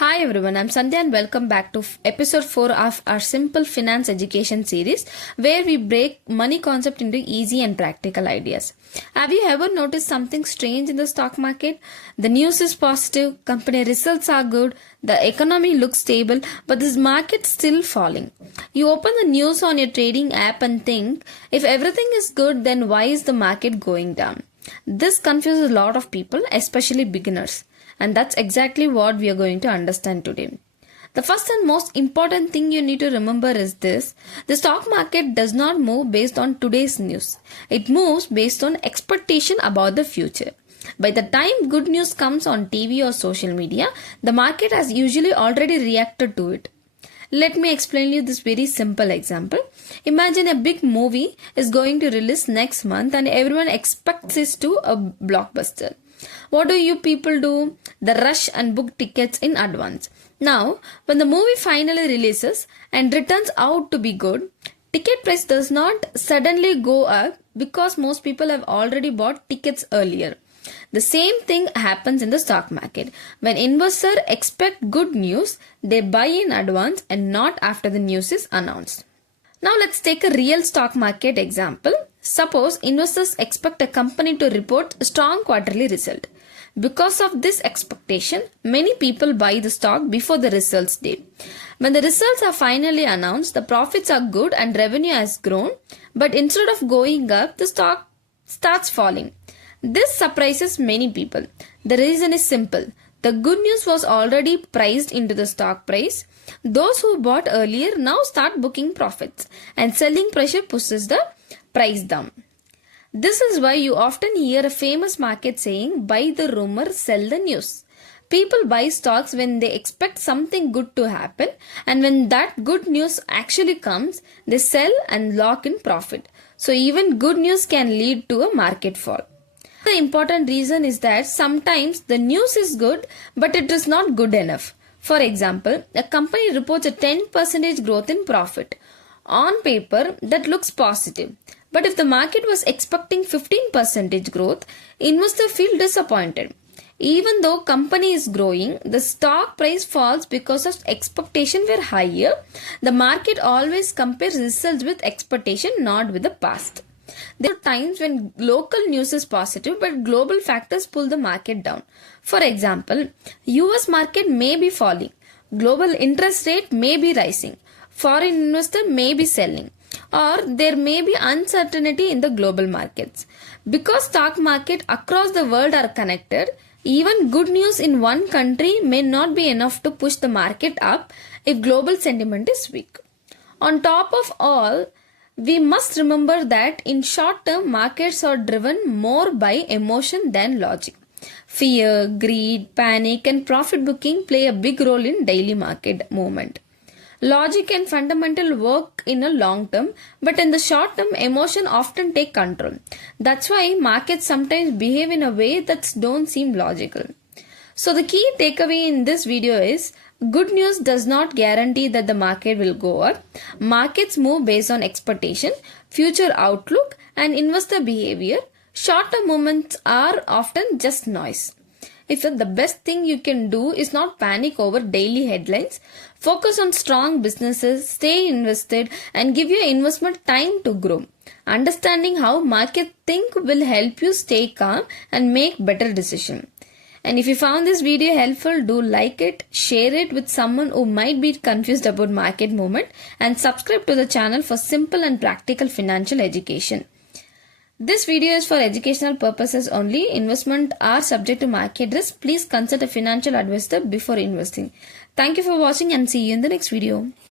Hi everyone, I'm Sandhya and welcome back to episode 4 of our Simple Finance Education series where we break money concept into easy and practical ideas. Have you ever noticed something strange in the stock market? The news is positive, company results are good, the economy looks stable, but this market's still falling. You open the news on your trading app and think, if everything is good, then why is the market going down? This confuses a lot of people, especially beginners. And that's exactly what we are going to understand today. The first and most important thing you need to remember is this. The stock market does not move based on today's news. It moves based on expectation about the future. By the time good news comes on TV or social media, the market has usually already reacted to it. Let me explain you this very simple example. Imagine a big movie is going to release next month and everyone expects it to a blockbuster. What do you people do? They rush and book tickets in advance. Now, when the movie finally releases and returns out to be good, ticket price does not suddenly go up because most people have already bought tickets earlier. The same thing happens in the stock market. When investors expect good news, they buy in advance and not after the news is announced. Now let's take a real stock market example. Suppose investors expect a company to report a strong quarterly result. Because of this expectation, many people buy the stock before the results day. When the results are finally announced, the profits are good and revenue has grown, but instead of going up, the stock starts falling. This surprises many people. The reason is simple. The good news was already priced into the stock price. Those who bought earlier now start booking profits, and selling pressure pushes the price down. This is why you often hear a famous market saying, buy the rumor, sell the news. People buy stocks when they expect something good to happen, and when that good news actually comes, they sell and lock in profit. So even good news can lead to a market fall. The important reason is that sometimes the news is good, but it is not good enough. For example, a company reports a 10% growth in profit. On paper, that looks positive. But if the market was expecting 15% growth, investors feel disappointed. Even though company is growing, the stock price falls because of expectation were higher. The market always compares results with expectation, not with the past. There are times when local news is positive but global factors pull the market down. For example, US market may be falling, global interest rate may be rising, foreign investor may be selling, or there may be uncertainty in the global markets. Because stock market across the world are connected, even good news in one country may not be enough to push the market up if global sentiment is weak. On top of all, we must remember that in short term, markets are driven more by emotion than logic. Fear, greed, panic, and profit booking play a big role in daily market movement. Logic and fundamental work in a long term, but in the short term, emotion often take control. That's why markets sometimes behave in a way that don't seem logical. So the key takeaway in this video is, good news does not guarantee that the market will go up. Markets move based on expectation, future outlook, and investor behavior. Short-term movements are often just noise. If the best thing you can do is not panic over daily headlines, focus on strong businesses, stay invested, and give your investment time to grow. Understanding how markets think will help you stay calm and make better decisions. And if you found this video helpful, do like it, share it with someone who might be confused about market movement, and subscribe to the channel for simple and practical financial education. This video is for educational purposes only. Investment are subject to market risk. Please consult a financial advisor before investing. Thank you for watching and see you in the next video.